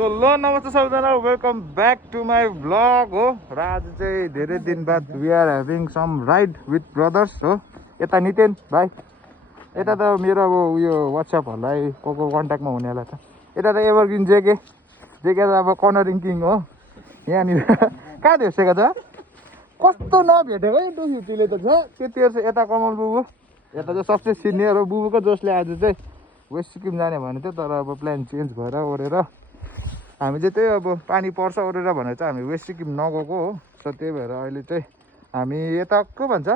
So लो नमस्ते सबैजना welcome back to my vlog हो र आज चाहिँ धेरै दिन बाद we are having some ride with brothers हो यता नितेन भाइ यता त मेरो अब उयो वाट्सएपहरूलाई को कन्ट्याक्टमा हुनेहरूलाई त यता त एभरग्रिन जेके त अब कर्नरिङ किङ हो यहाँनिर कहाँ भेटेको छ कस्तो नभेटेको है डुफिटीले त छ त्यतिखेर चाहिँ यता कमल बुबु यता चाहिँ सबसे सिनियर हो बुबुको जसले आज चाहिँ वेस्ट सिक्किम जाने भनेको थियो तर अब प्लान चेन्ज भएर ओरेर हामी चाहिँ त्यही अब पानी पर्छ ओरेर भनेर चाहिँ हामी वेस्ट सिक्किम नगएको हो सो त्यही भएर अहिले चाहिँ हामी यता के भन्छ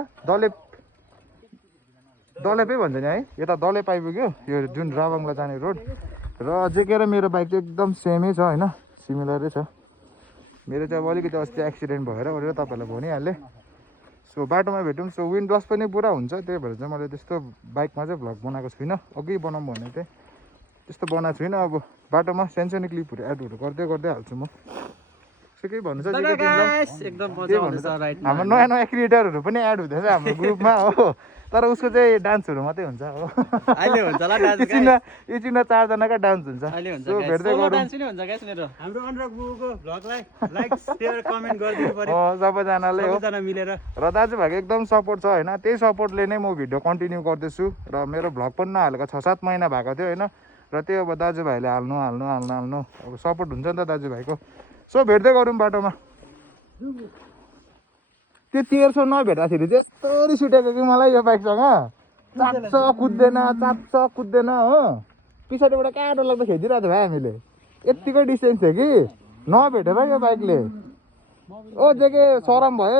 दलेपै भन्छ नि है यता दलेप आइपुग्यो यो जुन राबङला जाने रोड र जेके र मेरो बाइक चाहिँ एकदम सेमै छ होइन सिमिलरै छ मेरो चाहिँ अब अलिकति अस्ति एक्सिडेन्ट भएर ओरेर तपाईँहरूलाई भनिहालेँ सो बाटोमा भेटौँ सो विन्ड लस पनि पुरा हुन्छ त्यही भएर चाहिँ मैले त्यस्तो बाइकमा चाहिँ भ्लग बनाएको छुइनँ अघि बनाऊँ भने चाहिँ त्यस्तो बनाएको छुइनँ अब बाटोमा सानसानो क्लिपहरू एडहरू गर्दै हाल्छु म सो केही भन्नु छ हाम्रो नयाँ नयाँ क्रिएटरहरू पनि एड हुँदैछ हाम्रो ग्रुपमा हो तर उसको चाहिँ डान्सहरू मात्रै हुन्छ हो एकछिनमा 4 जनाकै डान्स हुन्छ सो भेट्दै गरौँ सबैजनाले हो र दाजुभाइको एकदम सपोर्ट छ होइन त्यही सपोर्टले नै म भिडियो कन्टिन्यू गर्दैछु र मेरो भ्लग पनि नहालेको 6-7 महिना भएको थियो होइन र त्यही अब दाजुभाइले हाल्नु अब सपोर्ट हुन्छ नि त दाजुभाइको सो भेट्दै गरौँ बाटोमा त्यो 1300 नभेट्दाखेरि चाहिँ यस्तो रिस उठेको कि मलाई यो बाइकसँग चाप्छ कुद्दैन हो पछाडिबाट काँडो लाग्दा खेदिरहेको थियो भाइ हामीले यत्तिकै डिस्टेन्स थियो कि नभेटेर यो बाइकले ओ जेके सरम भयो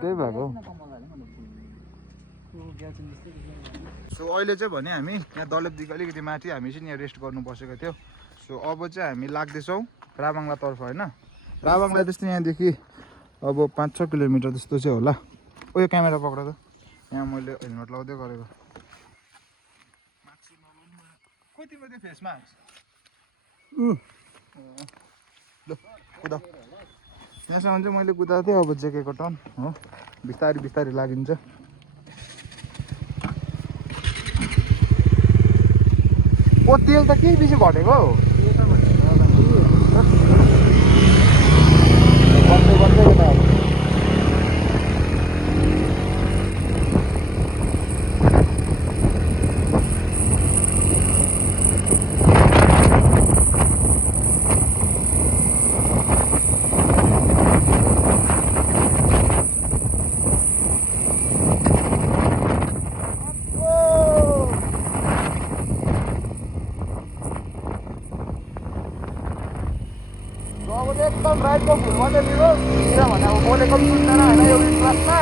त्यही भएको सो अहिले चाहिँ भने हामी यहाँ दलेपदेखि अलिकति माथि हामी चाहिँ यहाँ रेस्ट गर्नु बसेको थियो सो अब चाहिँ हामी लाग्दैछौँ राबङलातर्फ होइन राबङला त्यस्तो यहाँदेखि अब 5-6 किलोमिटर जस्तो चाहिँ होला ओ यो क्यामेरा पक्र त यहाँ मैले हेलमेट लाउँदै गरेको कतिको थियो फेस मास्क ल कुदा यहाँसम्म चाहिँ मैले कुदाएको थिएँ अब जेकेको टर्न हो बिस्तारै लागिन्छ ओ तेल त केही बेसी घटेको हौ बन्दै केटा एकदम राइटको फुल मात्रै लिनुहोस् किनभने अब बोलेको पनि सुन्दैन होइन यो क्लासमा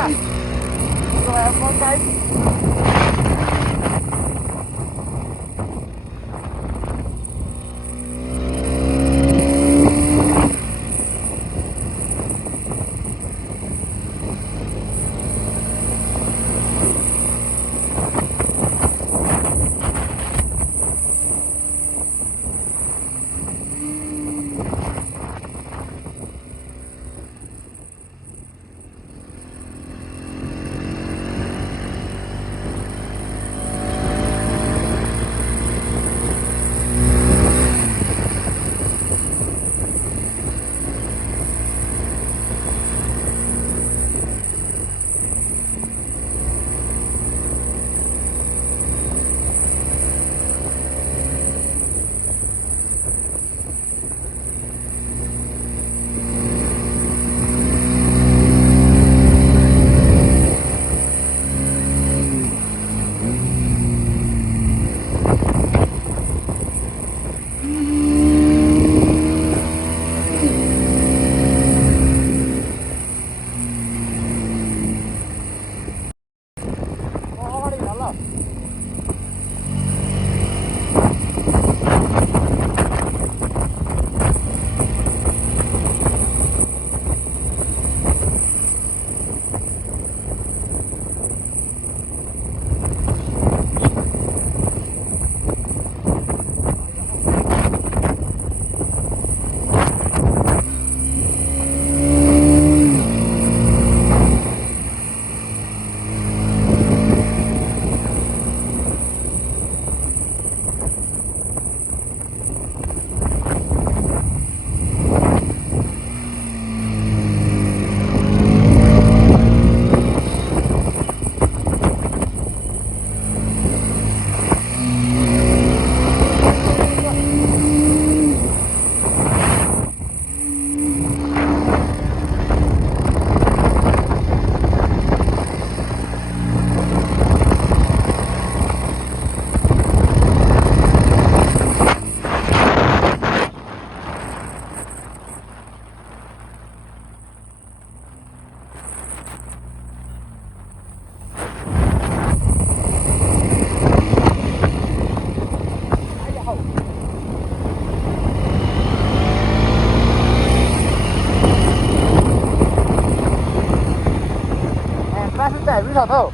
त हौ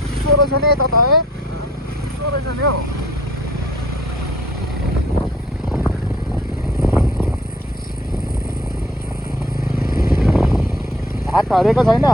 चिसो रहेछ नि यता त है चिसो रहेछ नि हौ हात हरेको छैन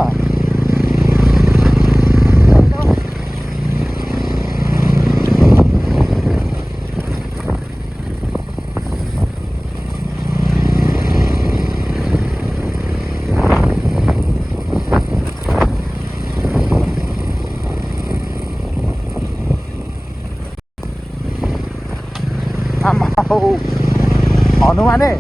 हनुमाने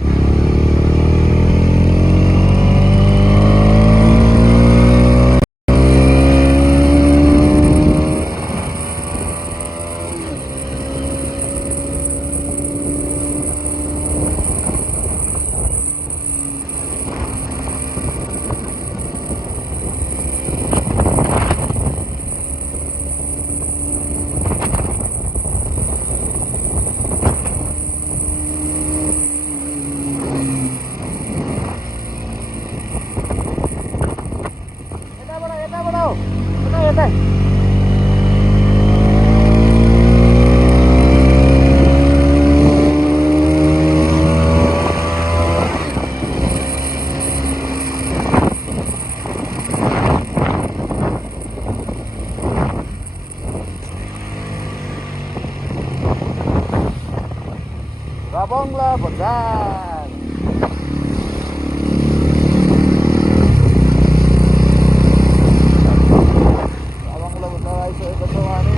Rabongla Bazaar. Rabongla Bazaar आइसकेको छौँ हामी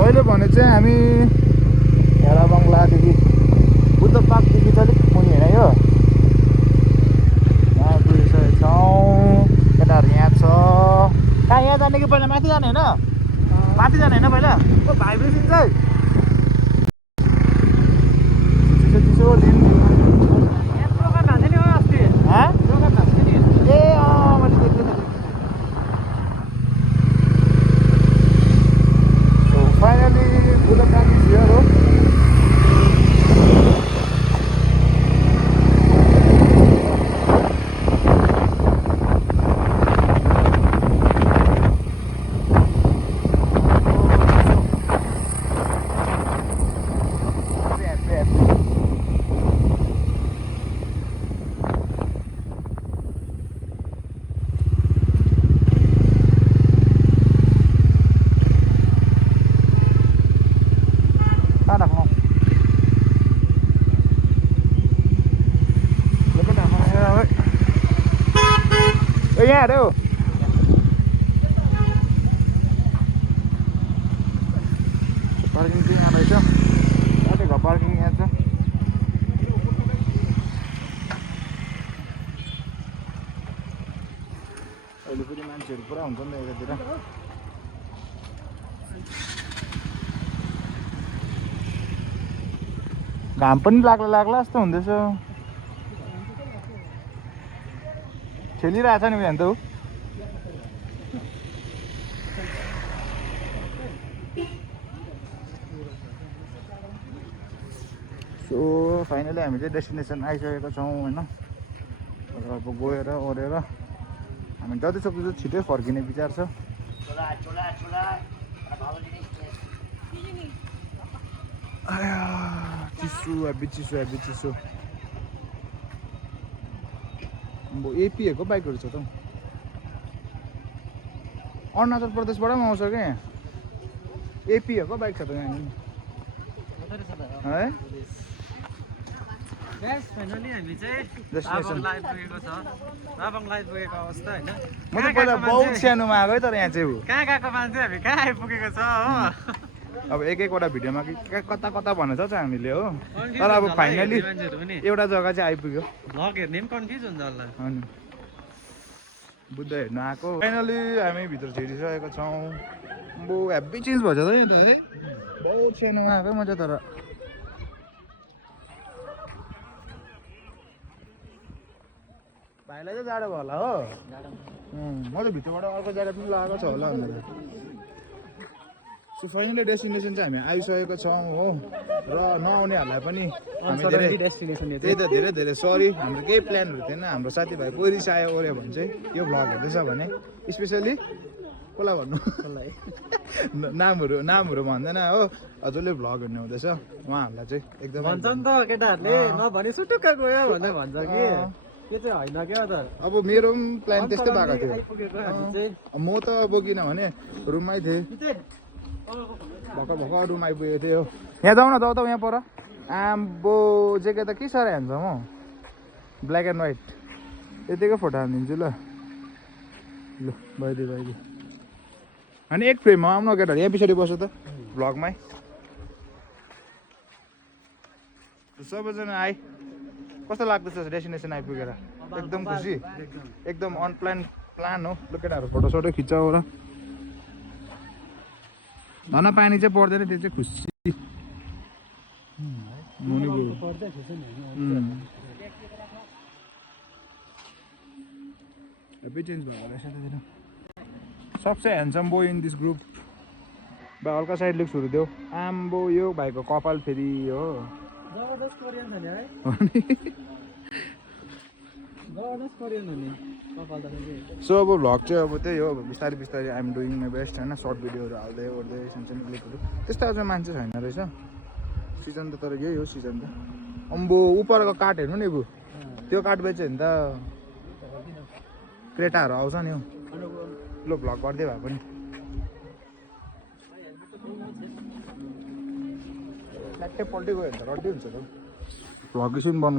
अहिले भने चाहिँ हामी राबङलादेखि बुद्ध पार्कदेखि चाहिँ अलिक मुनि होइन यो यहाँ गइसकेको छौँ केटाहरू यहाँ छ कहाँ यहाँ जाने कि पहिला माथि जाने होइन माथि जाने होइन पहिला भाइब्रेसन चाहिँ चिसो दिन finally Buddha park is here हो यहाँ अरे हो पार्किङ चाहिँ यहाँ रहेछ घर पार्किङ यहाँ छ अहिले फेरि मान्छेहरू पुरा हुन्छ नि यतातिर घाम पनि लाग्ला लाग्ला जस्तो हुँदैछ खेलिरहेछ नि बिहान त सो फाइनली हामी चाहिँ डेस्टिनेसन आइसकेको छौँ होइन अब गएर ओरेर हामी जति सक्दो छिटै फर्किने विचार छ चिसो चिसो अब एपीहरूको बाइकहरू छ त अरुणाचल प्रदेशबाट पनि आउँछ क्या एपीहरूको बाइक छ त यहाँ है फाइनली हामी चाहिँ राबङला आइपुगेको छ राबङला आइपुगेको अवस्था होइन म त पहिला बहुत सानोमा आएको है तर यहाँ चाहिँ कहाँ गएको मान्छे हामी कहाँ आइपुगेको छ हो अब एक एकवटा भिडियोमा कता कता भनेको छ हामीले हो तर अब फाइनली एउटा जग्गा चाहिँ आइपुग्यो भ्लग हेर्ने पनि कन्फ्युज हुन्छ होला अनि बुद्ध हेर्न आएको फाइनली हामी भित्र छिरिसकेको छौँ अब हेभी चेन्ज भएछ त है बहुत सानोमा आएको म चाहिँ तर भाइलाई चाहिँ जाडो भयो होला हो म त भित्रबाट अर्को ज्याकेट पनि लगाएको छ होला भनेर सो फाइनली डेस्टिनेसन चाहिँ हामी आइसकेको छौँ हो र नआउनेहरूलाई पनि हामी धेरै त्यही त धेरै धेरै सरी हाम्रो केही प्लानहरू थिएन हाम्रो साथीभाइ कोही रिसायो ओऱ्यो भने चाहिँ यो भ्लग हुँदैछ भने स्पेसली कसलाई भन्नु नामहरू भन्दैन हो हजुरले भ्लग हेर्नु हुँदैछ उहाँहरूलाई चाहिँ एकदम भन्छ नि त केटाहरूले नभने सुटुक्का गयो भनेर भन्छ कि त्यो चाहिँ होइन क्या त अब मेरो पनि प्लान त्यस्तै भएको थियो आइपुगेको हामी चाहिँ म त अब किनभने रुममै थिएँ भर्खर रुम आइपुगेको थियो यहाँ जाउँ न त यहाँ पर आम्बो जेके त के साह्रो हान्छ म ब्ल्याक एन्ड व्हाइट यतिकै फोटो हानिदिन्छु ल भइदियो अनि एक फ्रेममा आउनु केटाहरू यहाँ पछाडि बस्यो त भ्लगमै सबैजना आए कस्तो लाग्दैछ डेस्टिनेसन आइपुगेर एकदम खुसी एकदम प्लान हो ल केटाहरू फोटोसोटो खिचाउ र धन पानी चाहिँ पर्दैन त्यो चाहिँ खुसी चेन्ज भएको रहेछ त्यतिर सबसे handsome boy in this group भाइ हल्का साइड लुक्स हुँदै आम्बो यो भाइको कपाल फेरि हो जबरजस्त कोरियन छ नि है जबरजस्त कोरियन हो नि कपाल त सो अब भ्लग चाहिँ अब त्यही हो अब बिस्तारै बिस्तारै आइएम डुइङ माई बेस्ट होइन सर्ट भिडियोहरू हाल्दै ओर्दै सानसानो क्लिपहरू त्यस्तो अझ मान्छे छैन रहेछ सिजन त तर यही हो सिजन त अम्बो उपरको काठ हेर्नु नि बु त्यो काठ बेच्यो भने त क्रेटाहरू आउँछ नि हौ लो भ्लग गर्दै भए पनि फ्ल्याट्टै पल्टै गयो भने त रड्डी हुन्छ त भ्लग सुन बन्नु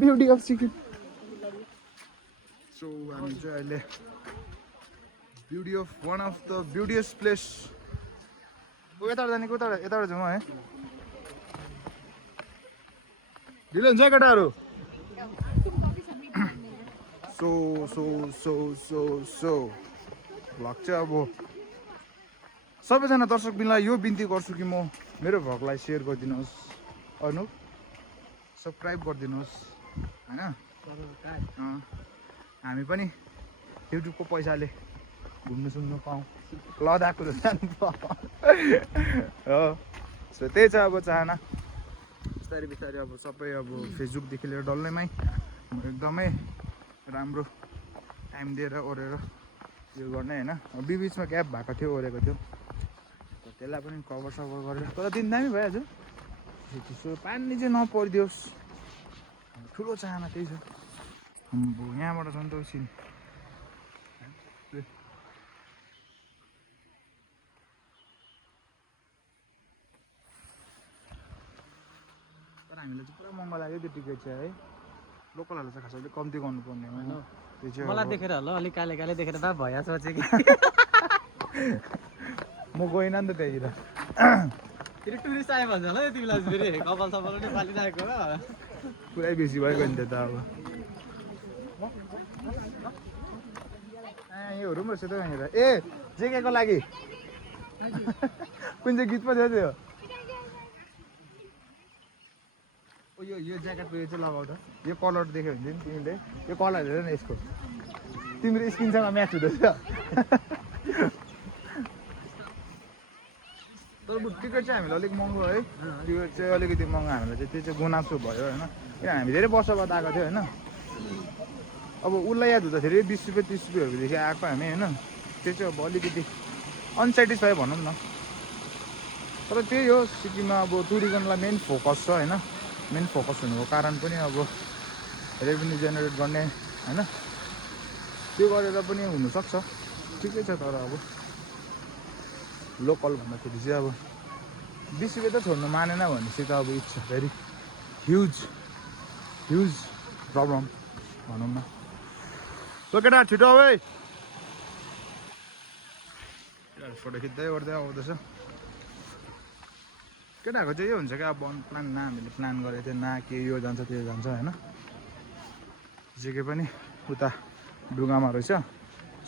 ब्युटी अफ सिक्किम सो हामी चाहिँ अहिले beauty of one of the beautiest place यताबाट जाने यताबाट जाउँ है ढिलो हुन्छ केटाहरू सो भ्लग चाहिँ अब सबैजना दर्शक बिनलाई यो बिन्ती गर्छु कि म मेरो भ्लगलाई सेयर गरिदिनुहोस् अनु सब्सक्राइब गरिदिनुहोस् होइन हामी पनि युट्युबको पैसाले घुम्नु सुन्नु पाऊँ लद्दाखहरू जानु पाऊँ हो सो त्यही छ अब चाहना बिस्तारै बिस्तारै अब सबै अब फेसबुकदेखि लिएर डल्लैमै एकदमै राम्रो टाइम दिएर ओरेर यो गर्ने होइन बिचमा ग्याप भएको थियो ओरेको थियो त्यसलाई पनि कभर सभर गरेर तर दिन दामी भइहाल्छ त्यसो पानी चाहिँ नपरिदियोस् ठुलो चाहना त्यही छ अब यहाँबाट झन् त सिन तर हामीलाई चाहिँ पुरा महँगो लाग्यो त्यो टिकट चाहिँ है लोकलहरूलाई चाहिँ खास अलिक कम्ती गर्नुपर्ने होइन त्यो चाहिँ मलाई देखेर होला अलिक काले काले देखेर बा भइया सोचे कि म गइनँ नि त त्यहाँतिर फेरि टुरिस्ट आयो भन्छ होला यति बेला फेरि कपाल सपाल पनि फालिरहेको र पुरै बेसी भइगयो नि त्यो त अब योहरू पनि रहेछ त यहाँनिर ए जेकेको लागि कुन चाहिँ गीत पो थियो त्यो यो ज्याकेटको यो चाहिँ लगाउ त यो कलर देख्यो भने चाहिँ तिमीले यो कलर हेर न यसको तिम्रो स्किनसँग म्याच हुँदैछ तर टिकट चाहिँ हामीलाई अलिक महँगो है टिकट चाहिँ अलिकति महँगो हामीलाई चाहिँ त्यो चाहिँ गुनासो भयो होइन किन हामी धेरै वर्ष बाद आएको थियो होइन अब उसलाई याद हुँदाखेरि 20 रुपियाँ 30 रुपियाँहरूदेखि आएको हामी होइन त्यो चाहिँ अब अलिकति अनसेटिस्फाई भनौँ न तर त्यही हो सिक्किममा अब टुरिज्मलाई मेन फोकस छ होइन मेन फोकस हुनुको कारण पनि अब रेभेन्यू जेनेरेट गर्ने होइन त्यो गरेर पनि हुनसक्छ ठिकै छ तर अब लोकल भन्दाखेरि चाहिँ अब 20 रुपियाँ त छोड्नु मानेन भनेपछि त अब इट्स भेरी ह्युज प्रब्लम भनौँ न ल केटा छिटो अब है फोटो खिच्दै ओर्दै आउँदैछ केटाहरूको चाहिँ यो हुन्छ क्या अब प्लान न हामीले प्लान गरेको थियो न के यो जान्छ त्यो जान्छ होइन जेके पनि उता डुगामा रहेछ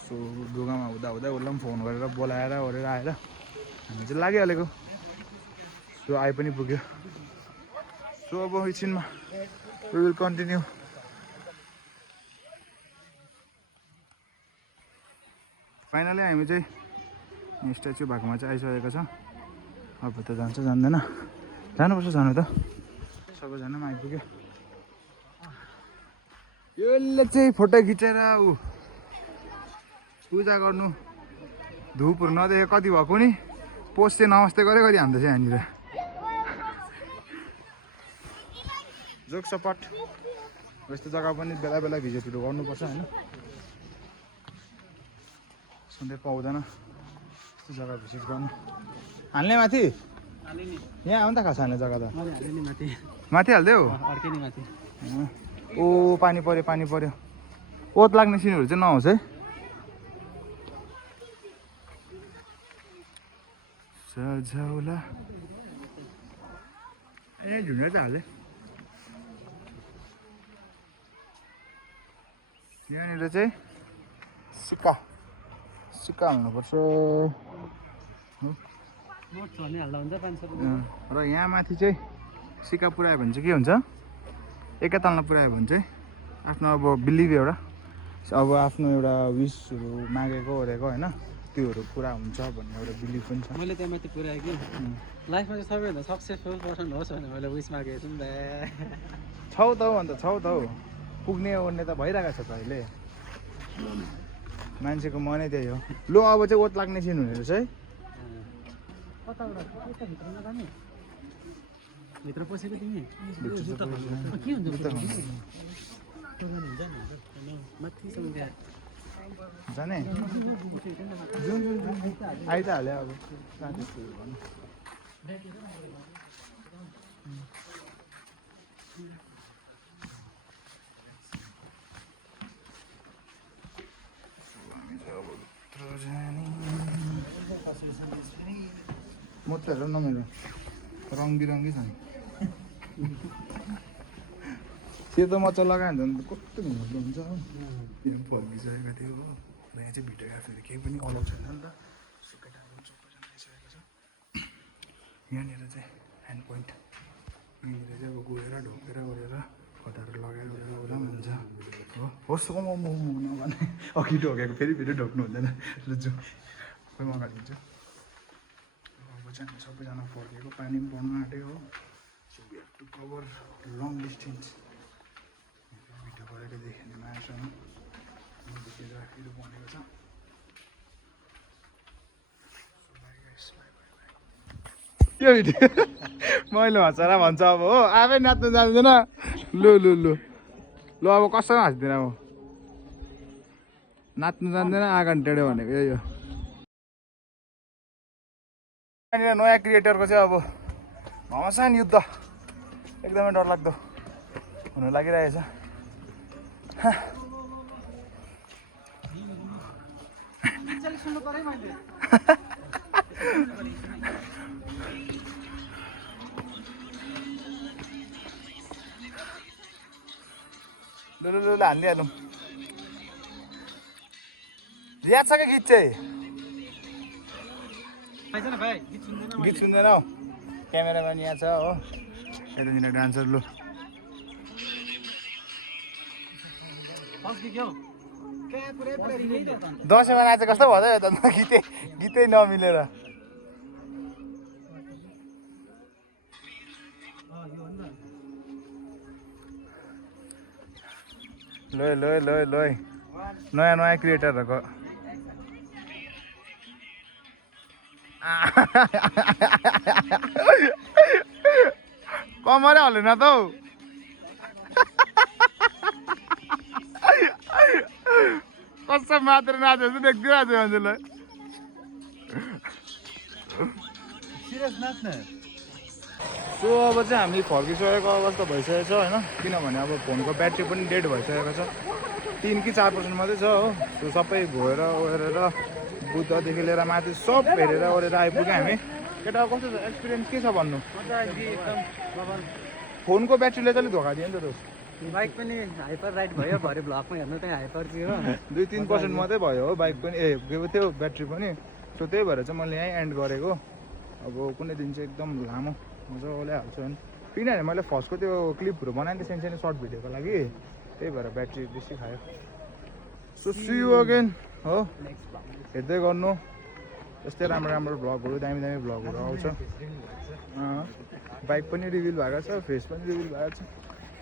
सो डुगामा हुँदा उसलाई पनि फोन गरेर बोलाएर ओरेर आएर हामी चाहिँ लागिहालेको सो आइ पनि पुग्यो सो अब एकछिनमा वी विल कन्टिन्यू फाइनली हामी चाहिँ स्ट्याचु भएकोमा चाहिँ आइसकेको छ। अब त जान्छ जान्दैन, जानुपर्छ जानु त। सबैजना पनि आइपुग्यो। यसले चाहिँ फोटो खिचेर ऊ पूजा गर्नु धुपहरू नदेखे कति भएको नि पोस्ट चाहिँ नमस्ते गरे गरी हान्दैछ यहाँनिर। जोक सपाट यस्तो जग्गा पनि बेला बेला भिजिटहरू गर्नुपर्छ होइन, सधैँ पाउँदैन यस्तो जग्गा भिजिट गर्नु। हाल्ने माथि यहाँ आउनु त खास हाल्ने जग्गा त माथि हालिदियो। ओ पानी पर्यो पानी पर्यो, ओत लाग्ने सिनहरू चाहिँ नहोस् है। सझौला ए झुन्ड त हाले। यहाँनिर चाहिँ सिक्का सिक्का हाल्नुपर्छ र यहाँ माथि चाहिँ सिक्का पुऱ्यायो भने चाहिँ के हुन्छ, एकातालमा पुऱ्यायो भने चाहिँ आफ्नो अब बिलिभ एउटा अब आफ्नो एउटा विसहरू मागेको ओरेको होइन त्योहरू पुरा हुन्छ भन्ने एउटा बिलिभ पनि छ। मैले त्यहाँ माथि पुऱ्याएँ कि लाइफमा चाहिँ सबैभन्दा सक्सेसफुल पर्सन होस् भनेर मैले विस मागेको छु नि त। छौ त हौ अन्त छौ त हौ, पुग्ने ओर्ने त भइरहेको छ त अहिले, मान्छेको मनै त्यही हो। लो अब चाहिँ ओत लाग्ने सिन हुने रहेछ है। भित्र पसेको तिमी के हुन्छ जाने जुन आइ त हाल्यो अब म त हेर न मेरो रङ बिरङ्गी छ नि सेतो मच्चा लगायो भने त कस्तो घुम्नु हुन्छ हो। यहाँ फर्किसकेको थियो हो, र यहाँ चाहिँ भिडियोग्राफीहरू केही पनि अलाउ छैन नि त। केटाहरू सबैजना आइसकेको छ। यहाँनिर चाहिँ ह्यान्ड पोइन्ट, यहाँनिर चाहिँ अब गएर ढोकेर ओरेर खदाहरू लगाएर ओरेर हुन्छ हो। होस् म नभने अघि ढोकेको फेरि फेरि ढोक्नु हुँदैन ल जाउँ खोइ म अगाडि दिन्छु। अब चाहिँ हामी सबैजना फर्केको, पानी पनि पर्नु आँट्यो हो। So we have to cover long distance. Video गरेको देख्ने मान्छेसँग भिडियोग्राफीहरू बनेको छ। यो भिडियो मैले हँसाएर भन्छ अब हो, आफै नाच्नु जान्दैन। लु लु लु लु अब कसैमा हाँस्दिनँ म, नाच्नु जान्दैन आँगन टेढो भनेको यो। यहाँनिर नयाँ क्रिएटरको चाहिँ अब घमासान युद्ध एकदमै डरलाग्दो हुन लागिरहेछ। लु लु लु हालिदिइहालौँ। याद छ क्या गीत चाहिँ? गीत सुन्दैन हौ, क्यामेराम्यान यहाँ छ हो, यतानिर डान्सर। लु दसैँमा नाचे कस्तो भयो त गीतै गीतै नमिलेर। लो लो लो लो नयाँ नयाँ क्रिएटरहरूको कमरै हल्दैन त हौ। कस्तो मात्र नाचेको छु देखिदिरहेको छु मान्छेलाई। सो अब चाहिँ हामी फर्किसकेको अवस्था भइसकेको छ होइन, किनभने अब फोनको ब्याट्री पनि डेड भइसकेको छ, 3 कि 4% मात्रै छ हो। सो सबै घोएर ओरेर बुद्धदेखि लिएर माथि सब हेरेर ओरेर आइपुग्यो हामी। केटा कस्तो छ एक्सपिरियन्स के छ भन्नु? फोनको ब्याट्रीले चाहिँ अलिक धोका दियो नि त दोस्त। बाइक पनि हाइपर राइड भयो, भरे भ्लगमा हेर्नु त्यही हाइपर थियो हो। 2-3% मात्रै भयो हो बाइक पनि, के थियो ब्याट्री पनि। सो त्यही भएर चाहिँ मैले यहीँ एन्ड गरेको। अब कुनै दिन चाहिँ एकदम लामो मजाले हाल्छु होइन, किनभने मैले फर्स्टको त्यो क्लिपहरू बनाएँ नि सानो सानो सर्ट भिडियोको लागि, त्यही भएर ब्याट्री बेसी खायो। So see you again. हो हेर्दै गर्नु यस्तै राम्रो राम्रो भ्लगहरू दामी दामी भ्लगहरू आउँछ बाइक पनि रिभिल भएको छ फेस पनि रिभिल भएको छ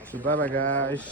सो बाई बाई गाइस